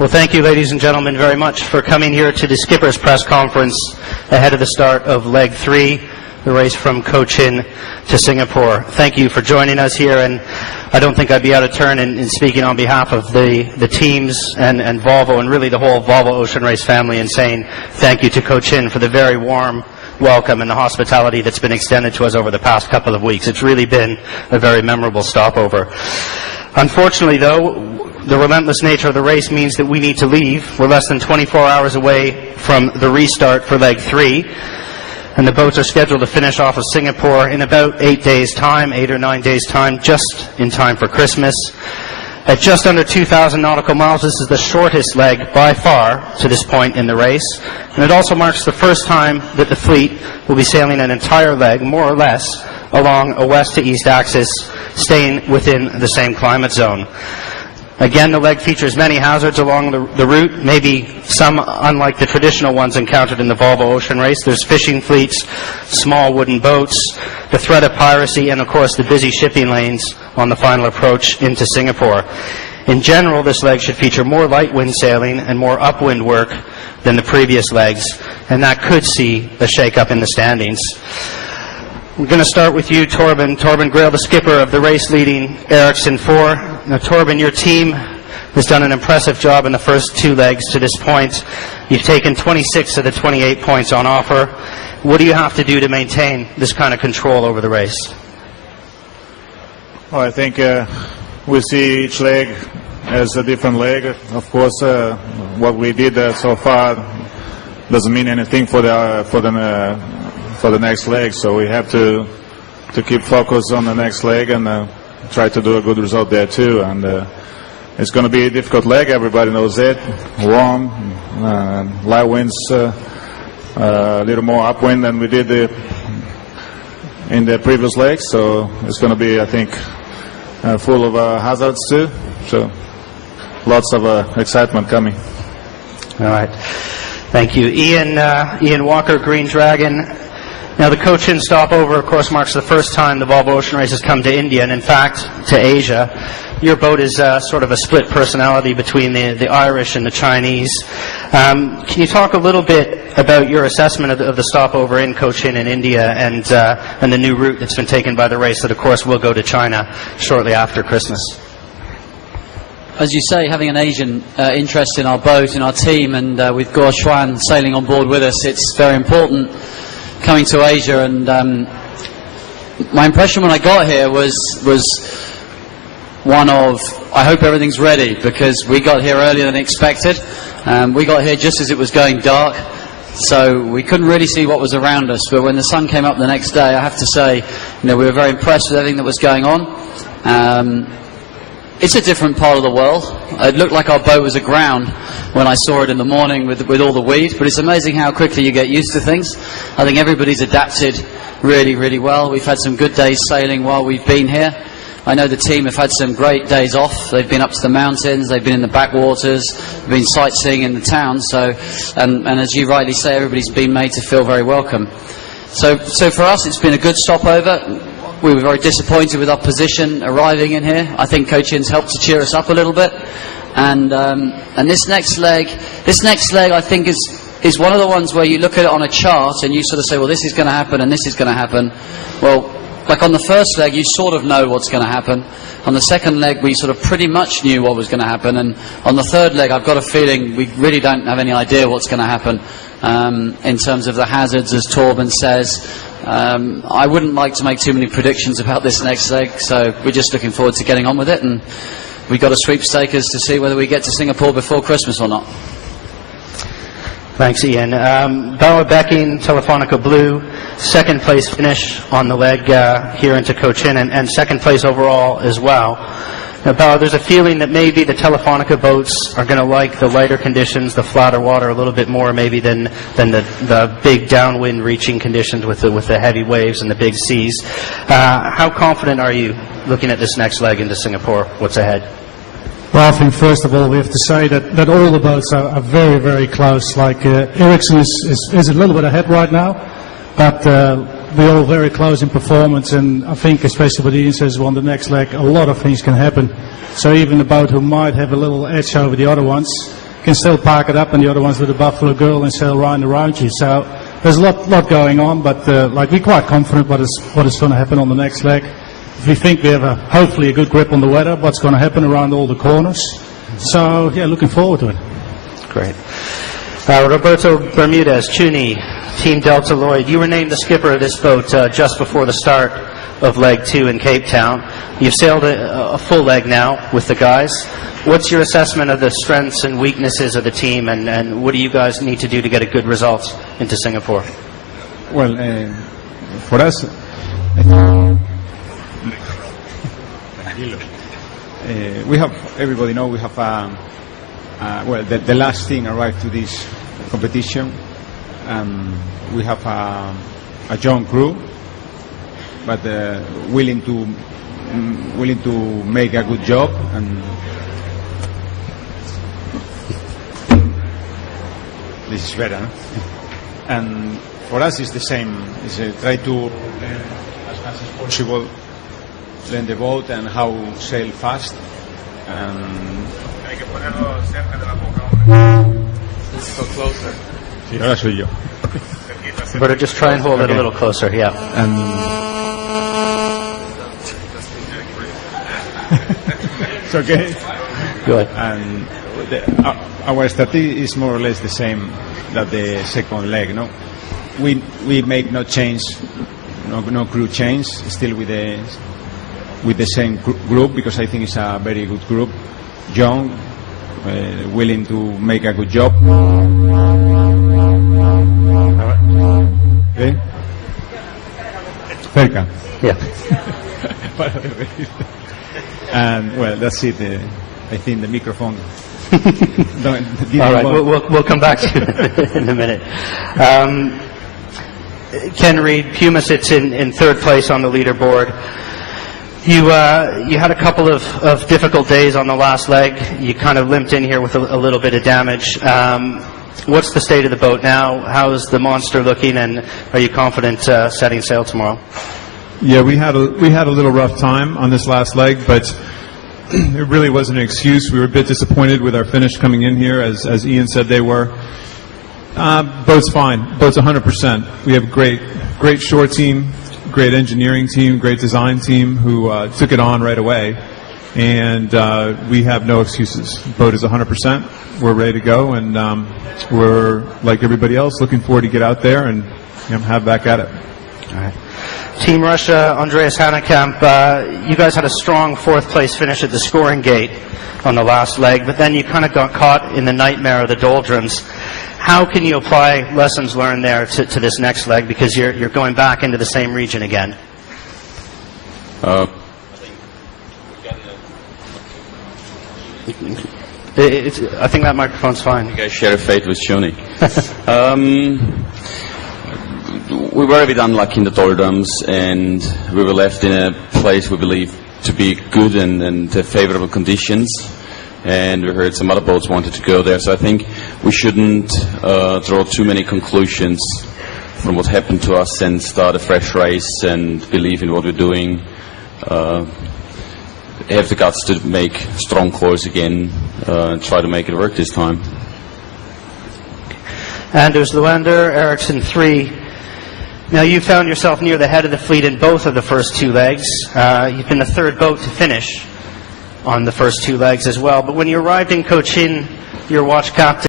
Well, thank you, ladies and gentlemen, very much for coming here to the skipper's press conference ahead of the start of leg 3, the race from Cochin to Singapore. Thank you for joining us here, and I don't think I'd be out of turn in speaking on behalf of the teams and Volvo and really the whole Volvo Ocean Race family in saying thank you to Cochin for the very warm welcome and the hospitality that's been extended to us over the past couple of weeks. It's really been a very memorable stopover. Unfortunately, though, the relentless nature of the race means that we need to leave. We're less than 24 hours away from the restart for leg 3, and the boats are scheduled to finish off of Singapore in about 8 days' time, 8 or 9 days' time, just in time for Christmas. At just under 2,000 nautical miles, this is the shortest leg by far to this point in the race, and it also marks the first time that the fleet will be sailing an entire leg, more or less, along a west to east axis, staying within the same climate zone. Again, the leg features many hazards along the route, maybe some unlike the traditional ones encountered in the Volvo Ocean Race. There's fishing fleets, small wooden boats, the threat of piracy, and of course the busy shipping lanes on the final approach into Singapore. In general, this leg should feature more light wind sailing and more upwind work than the previous legs, and that could see a shake-up in the standings. We're going to start with you, Torben Grail, the skipper of the race-leading Ericsson 4. Now, Torben, your team has done an impressive job in the first 2 legs to this point. You've taken 26 of the 28 points on offer. What do you have to do to maintain this kind of control over the race? Well, I think we see each leg as a different leg. Of course, what we did so far doesn't mean anything for the next leg, so we have to keep focused on the next leg and try to do a good result there too. And it's going to be a difficult leg, everybody knows it. Warm, light winds, a little more upwind than we did in the previous leg, so it's going to be, I think, full of hazards too, so lots of excitement coming. All right, thank you. Ian Walker, Green Dragon. Now, the Cochin stopover, of course, marks the first time the Volvo Ocean Race has come to India, and in fact, to Asia. Your boat is sort of a split personality between the Irish and the Chinese. Can you talk a little bit about your assessment of the stopover in Cochin in India and the new route that's been taken by the race that, of course, will go to China shortly after Christmas? As you say, having an Asian interest in our boat, in our team, and with Guo Xuan sailing on board with us, it's very important coming to Asia. And my impression when I got here was one of, I hope everything's ready, because we got here earlier than expected. We got here just as it was going dark, so we couldn't really see what was around us. But when the sun came up the next day, I have to say, we were very impressed with everything that was going on. It's a different part of the world. It looked like our boat was aground when I saw it in the morning with all the weed, but it's amazing how quickly you get used to things. I think everybody's adapted really, really well. We've had some good days sailing while we've been here. I know the team have had some great days off. They've been up to the mountains, they've been in the backwaters, they've been sightseeing in the town, and as you rightly say, everybody's been made to feel very welcome. So for us, it's been a good stopover. We were very disappointed with our position arriving in here. I think Cochin's helped to cheer us up a little bit. And this next leg I think is one of the ones where you look at it on a chart and you sort of say, well, this is going to happen and this is going to happen. Well, like on the first leg, you sort of know what's going to happen. On the second leg, we sort of pretty much knew what was going to happen. And on the third leg, I've got a feeling we really don't have any idea what's going to happen in terms of the hazards, as Torben says. I wouldn't like to make too many predictions about this next leg, so we're just looking forward to getting on with it, and we've got to sweepstakers to see whether we get to Singapore before Christmas or not. Thanks, Ian. Bauer Becking, Telefonica Blue, second place finish on the leg here into Cochin, and second place overall as well. Now, Bauer, there's a feeling that maybe the Telefonica boats are going to like the lighter conditions, the flatter water a little bit more maybe than the big downwind reaching conditions with the heavy waves and the big seas. How confident are you looking at this next leg into Singapore? What's ahead? Well, I think first of all we have to say that all the boats are very, very close. Like Ericsson is a little bit ahead right now, but we're all very close in performance, and I think especially what Ian says on the next leg, a lot of things can happen. So even a boat who might have a little edge over the other ones can still park it up, and the other one's with a Buffalo Girl and sail right around you. So there's a lot going on, but we're quite confident what is going to happen on the next leg. We think we have hopefully a good grip on the weather, what's going to happen around all the corners. So yeah, looking forward to it. Great. Roberto Bermudez, Chuni, Team Delta Lloyd. You were named the skipper of this boat just before the start of leg 2 in Cape Town. You've sailed a full leg now with the guys. What's your assessment of the strengths and weaknesses of the team, and what do you guys need to do to get a good result into Singapore? Well, for us, we have, everybody know, we have the last thing arrived to this competition. We have a young crew, but willing to make a good job, and this is better. And for us, it's the same. It's try to as much as possible learn the boat and how sail fast. Hay que ponerlo cerca de la boca. Go closer. Sí, ahora soy yo. Roberto, just try and hold it a little closer, yeah. It's okay. Good. And our strategy is more or less the same that the second leg. No, we make no change, no crew change. Still with the same group, because I think it's a very good group, young, willing to make a good job. Okay. Cerca. Yeah. And well, that's it. I think the microphone. All right, we'll come back to you in a minute. Ken Reed, Puma sits in third place on the leaderboard. You had a couple of difficult days on the last leg. You kind of limped in here with a little bit of damage. What's the state of the boat now? How's the Monster looking, and are you confident setting sail tomorrow? Yeah, we had a little rough time on this last leg, but it really wasn't an excuse. We were a bit disappointed with our finish coming in here, as Ian said they were. Boat's fine. Boat's 100%. We have a great shore team, great engineering team, great design team who took it on right away, and we have no excuses. Boat is 100%. We're ready to go, and we're, like everybody else, looking forward to get out there and have back at it. All right. Team Russia, Andreas Hanekamp, you guys had a strong fourth place finish at the scoring gate on the last leg, but then you kind of got caught in the nightmare of the doldrums. How can you apply lessons learned there to this next leg, because you're going back into the same region again? I think that microphone's fine. think I share a fate with Shuni. We were a bit unlucky in the doldrums, and we were left in a place we believe to be good and favorable conditions. And we heard some other boats wanted to go there, so I think we shouldn't draw too many conclusions from what happened to us and start a fresh race and believe in what we're doing. Have the guts to make strong calls again and try to make it work this time. Anders Luander, Ericsson 3. Now, you found yourself near the head of the fleet in both of the first two legs. You've been the third boat to finish on the first two legs as well. But when you arrived in Cochin, your watch captain